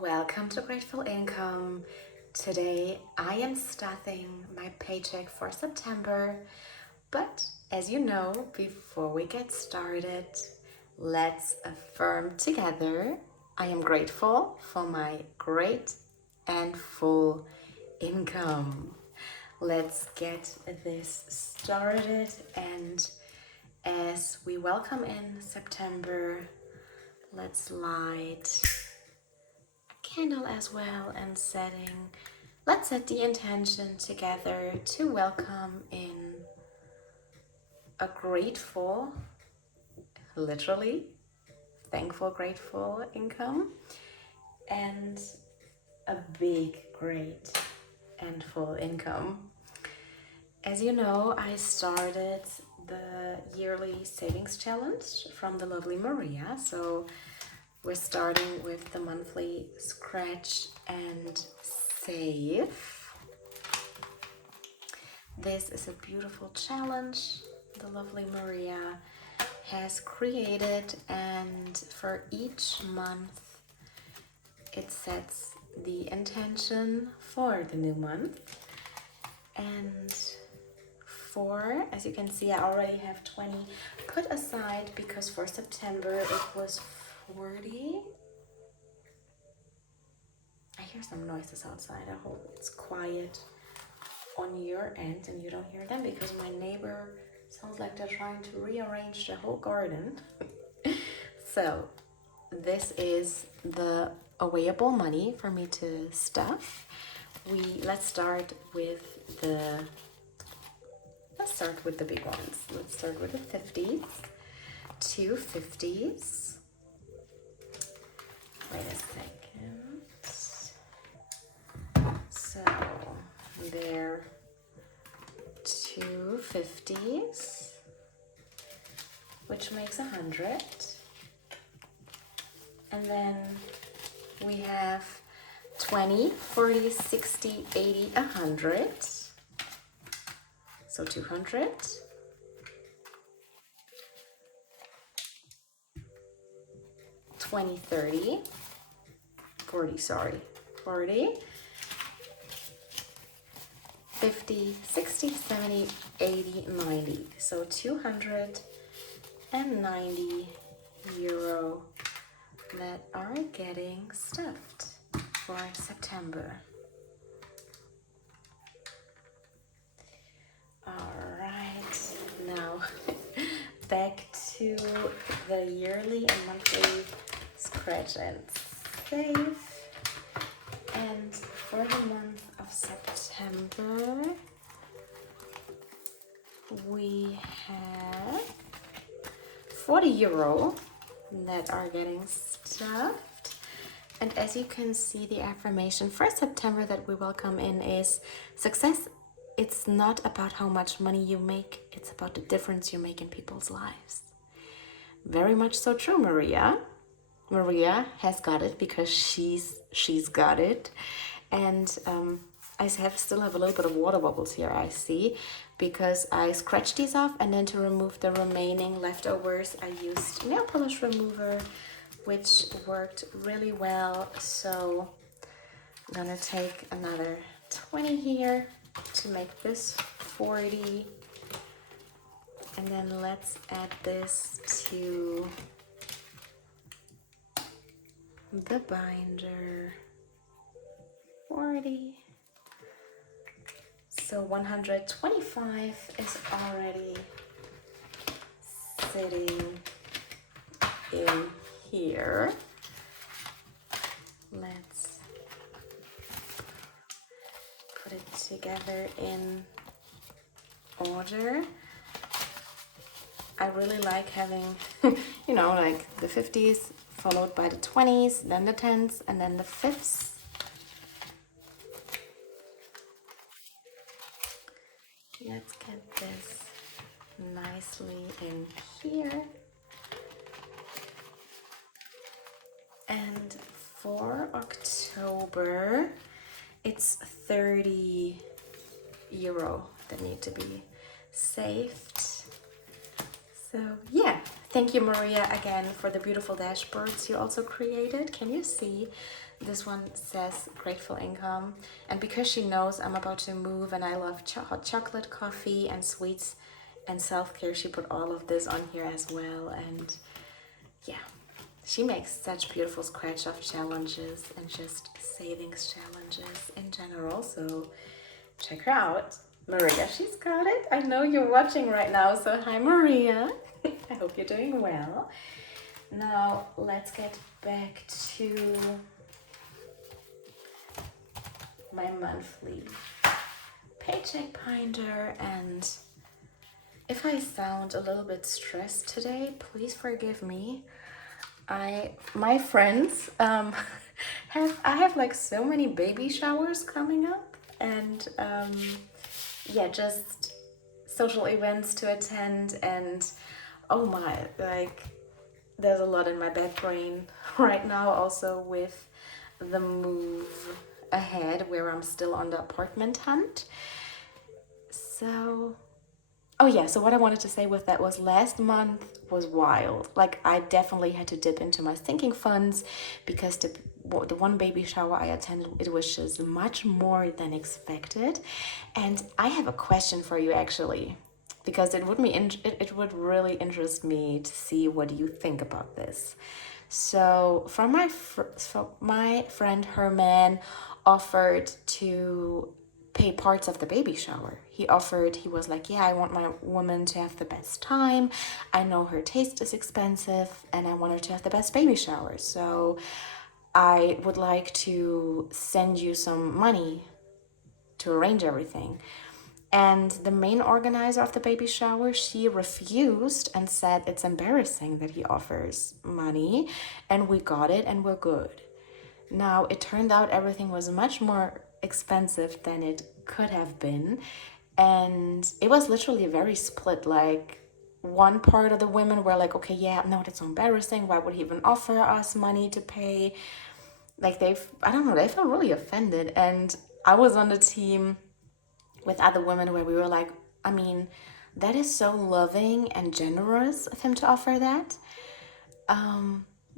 Welcome to Grateful Income. Today I am stuffing my paycheck for September, but as you know, before we get started, let's affirm together. I am grateful for my great and full income. Let's get this started, and as we welcome in September, let's light candle as well and let's set the intention together to welcome in a grateful, literally thankful, grateful income and a big, great and full income. As you know, I started the yearly savings challenge from the lovely Maria, so we're starting with the monthly scratch and save. This is a beautiful challenge the lovely Maria has created, and for each month it sets the intention for the new month. And as you can see, I already have 20 put aside because for September it was 40. I hear some noises outside. I hope it's quiet on your end and you don't hear them, because my neighbor sounds like they're trying to rearrange the whole garden. So this is the available money for me to stuff. Let's start with the big ones. Let's start with the 50s. 2 50s. Wait a second. So there, 2 50s, which makes 100. And then we have 20, 40, 60, 80, 100. So 200. 20, 30, 40, 40, 50, 60, 70, 80, 90. So 290 euro that are getting stuffed for September. All right, now back to the yearly and monthly scratch and save. And for the month of September, we have 40 euro that are getting stuffed. And as you can see, the affirmation for September that we welcome in is success. It's not about how much money you make, it's about the difference you make in people's lives. Very much so true, Maria. Maria has got it because she's got it. And I still have a little bit of water bubbles here, I see, because I scratched these off, and then to remove the remaining leftovers I used nail polish remover, which worked really well. So I'm gonna take another 20 here to make this 40, and then let's add this to the binder. 40. So 125 is already sitting in here. Let's put it together in order. I really like having, like the 50s followed by the 20s, then the 10s, and then the 5s. Let's get this nicely in here. And for October, it's 30 euro that need to be saved. So yeah, Thank you, Maria, again for the beautiful dashboards you also created. Can you see? This one says Grateful Income. And because she knows I'm about to move and I love hot chocolate, coffee, and sweets and self-care, she put all of this on here as well. And yeah, she makes such beautiful scratch-off challenges and just savings challenges in general. So check her out. Maria, she's got it. I know you're watching right now. So hi, Maria. I hope you're doing well. Now let's get back to my monthly paycheck binder, and if I sound a little bit stressed today, please forgive me. My friends I have like so many baby showers coming up, and yeah, just social events to attend, and oh my, like there's a lot in my bad brain right now, also with the move ahead where I'm still on the apartment hunt. So oh yeah, so what I wanted to say with that was last month was wild. Like I definitely had to dip into my sinking funds because the one baby shower I attended, it was just much more than expected. And I have a question for you actually, because it would really interest me to see what you think about this. So from my friend Herman offered to pay parts of the baby shower. He was like, yeah, I want my woman to have the best time. I know her taste is expensive and I want her to have the best baby shower. So I would like to send you some money to arrange everything. And the main organizer of the baby shower, she refused and said it's embarrassing that he offers money, and we got it and we're good. Now, it turned out everything was much more expensive than it could have been. And it was literally very split. Like, one part of the women were like, okay, yeah, no, that's so embarrassing. Why would he even offer us money to pay? Like, they felt really offended. And I was on the team with other women where we were like, I mean, that is so loving and generous of him to offer that.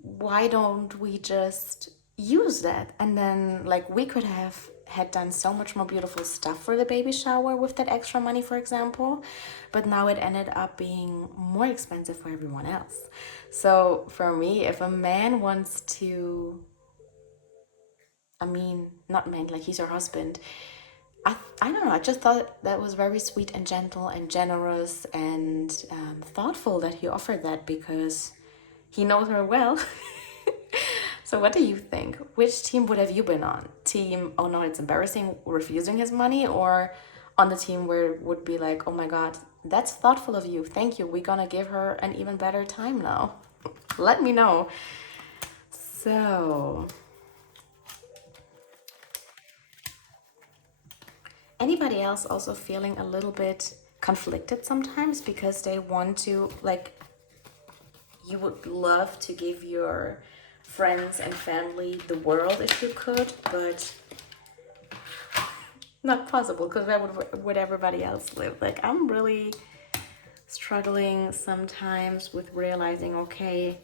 Why don't we just use that? And then like we could have had done so much more beautiful stuff for the baby shower with that extra money, for example, but now it ended up being more expensive for everyone else. So for me, if a man wants to, I mean, not man, like he's her husband, I don't know, I just thought that was very sweet and gentle and generous and thoughtful that he offered that, because he knows her well. So what do you think? Which team would have you been on? Team, oh no, it's embarrassing, refusing his money, or on the team where it would be like, oh my God, that's thoughtful of you. Thank you. We're gonna give her an even better time now. Let me know. So, anybody else also feeling a little bit conflicted sometimes because they want to, like, you would love to give your friends and family the world if you could, but not possible because where would everybody else live? Like, I'm really struggling sometimes with realizing, okay,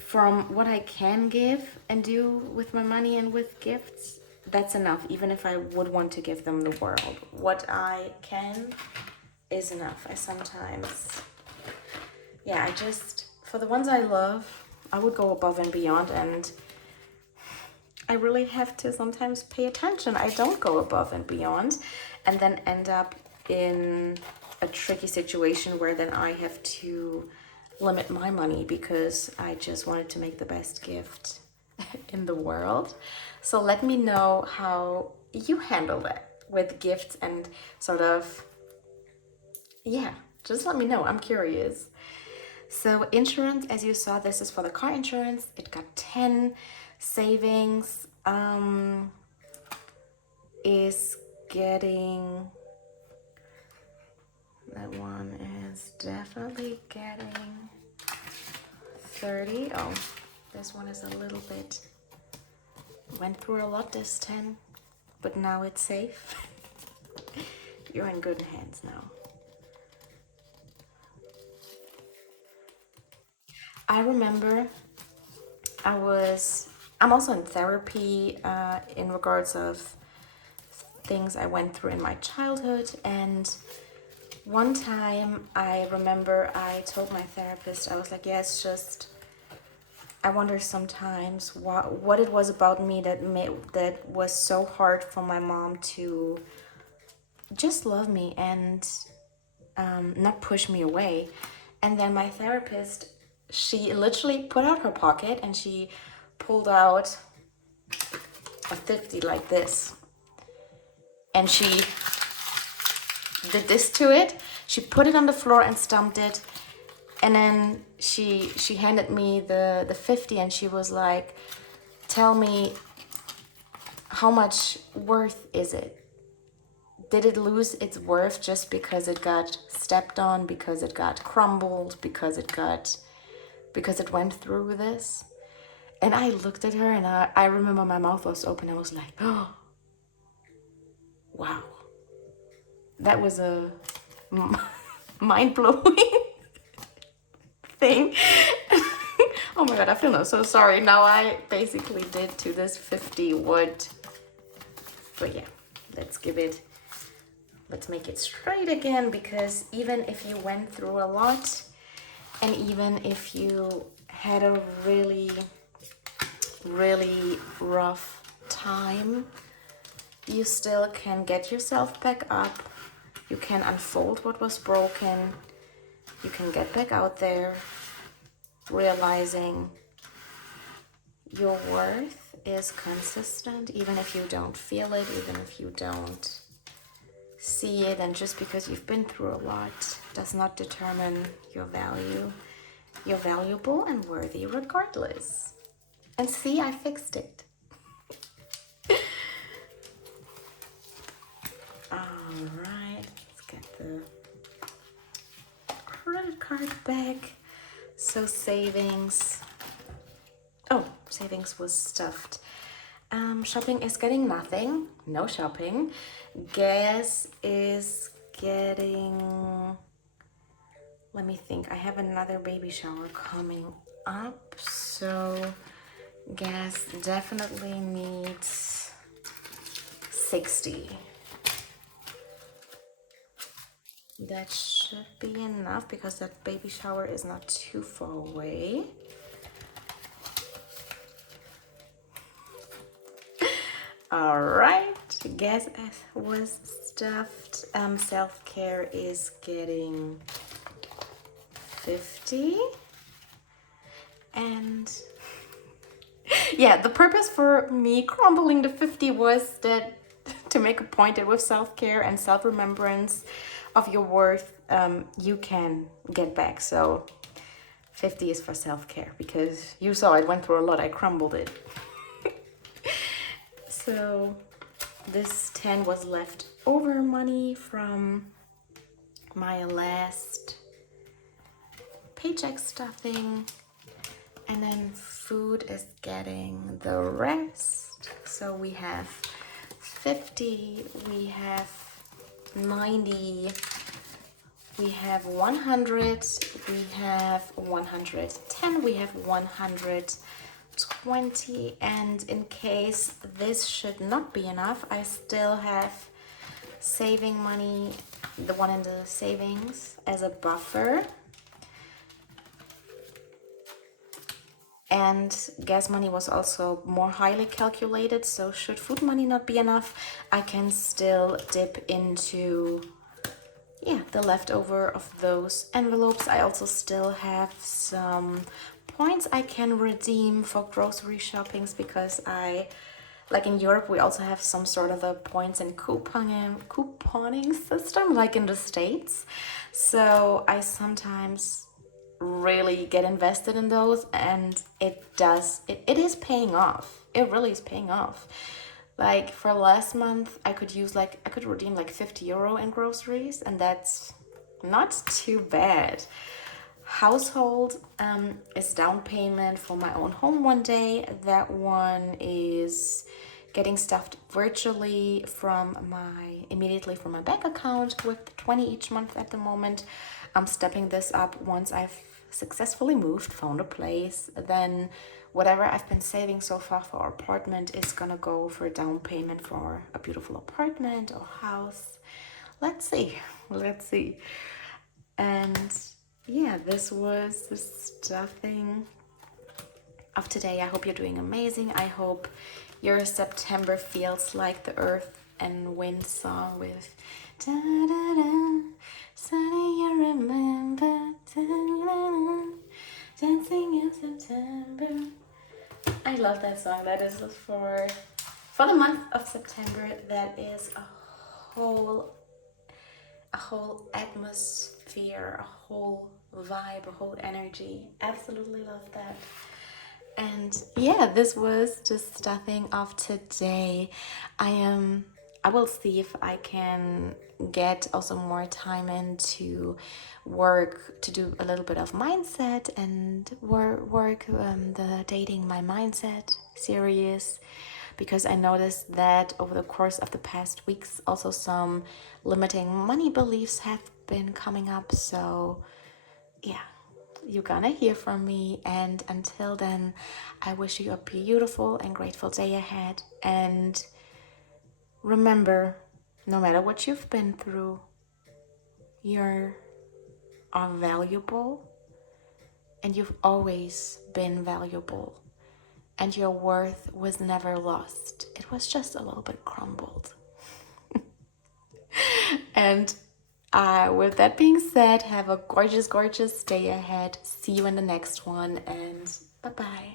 from what I can give and do with my money and with gifts, that's enough, even if I would want to give them the world. What I can is enough. I sometimes, yeah, I just, for the ones I love, I would go above and beyond, and I really have to sometimes pay attention. I don't go above and beyond and then end up in a tricky situation where then I have to limit my money because I just wanted to make the best gift in the world. So let me know how you handle that with gifts and sort of, yeah, just let me know. I'm curious. So insurance, as you saw, this is for the car insurance. It got 10. Savings is getting, that one is definitely getting 30. Oh, this one is a little bit, went through a lot this 10, but now it's safe. You're in good hands now. I remember I'm also in therapy in regards of things I went through in my childhood, and one time I remember I told my therapist, I was like, yeah, it's just, I wonder sometimes what it was about me that was so hard for my mom to just love me and not push me away. And then my therapist, she literally put out her pocket and she pulled out a 50 like this. And she did this to it. She put it on the floor and stomped it. And then she handed me the 50 and she was like, tell me, how much worth is it? Did it lose its worth just because it got stepped on, because it got crumbled, because it went through this? And I looked at her and I remember my mouth was open. I was like, oh, wow. That was a mind-blowing thing. Oh my God, I feel so sorry. Now I basically did to this 50 what, but yeah, let's make it straight again, because even if you went through a lot and even if you had a really, really rough time, you still can get yourself back up. You can unfold what was broken. You can get back out there, realizing your worth is consistent, even if you don't feel it, even if you don't see it. And just because you've been through a lot does not determine your value. You're valuable and worthy regardless. And see, I fixed it. All right, let's get the credit card back. So savings. Oh, savings was stuffed. Shopping is getting nothing. No shopping. Gas is getting... Let me think. I have another baby shower coming up. So gas definitely needs 60. That should be enough because that baby shower is not too far away. All right, gas was stuffed. Self-care is getting 50. And yeah, the purpose for me crumbling the 50 was that to make a point that with self-care and self-remembrance of your worth, you can get back. So 50 is for self-care, because you saw it went through a lot. I crumbled it. So this 10 was left over money from my last paycheck stuffing, and then food is getting the rest. So we have 50, we have 90, we have 100, we have 110, we have 120, and in case this should not be enough, I still have saving money, the one in the savings, as a buffer. And gas money was also more highly calculated, so should food money not be enough, I can still dip into, yeah, the leftover of those envelopes. I also still have some points I can redeem for grocery shoppings, because like in Europe, we also have some sort of a points and couponing system, like in the States. So I sometimes really get invested in those, and it is paying off. It really is paying off. Like for last month, I could redeem like 50 euro in groceries, and that's not too bad. Household is down payment for my own home one day. That one is getting stuffed virtually immediately from my bank account with 20 each month at the moment. I'm stepping this up once I've successfully moved, found a place, then whatever I've been saving so far for our apartment is gonna go for a down payment for a beautiful apartment or house. Let's see. Let's see. And yeah, this was the stuffing of today. I hope you're doing amazing. I hope your September feels like the Earth and Wind song with da da da, sunny you remember, da, da, da, dancing in September. I love that song. That is for the month of September. That is whole a whole atmosphere, a whole vibe, a whole energy. Absolutely love that. And yeah, this was just stuffing of today. I will see if I can get also more time into work to do a little bit of mindset and work the dating my mindset series, because I noticed that over the course of the past weeks also some limiting money beliefs have been coming up. So yeah, you're gonna hear from me, and until then I wish you a beautiful and grateful day ahead. And remember, no matter what you've been through, you are valuable, and you've always been valuable, and your worth was never lost. It was just a little bit crumbled. And with that being said, have a gorgeous, gorgeous day ahead. See you in the next one, and bye-bye.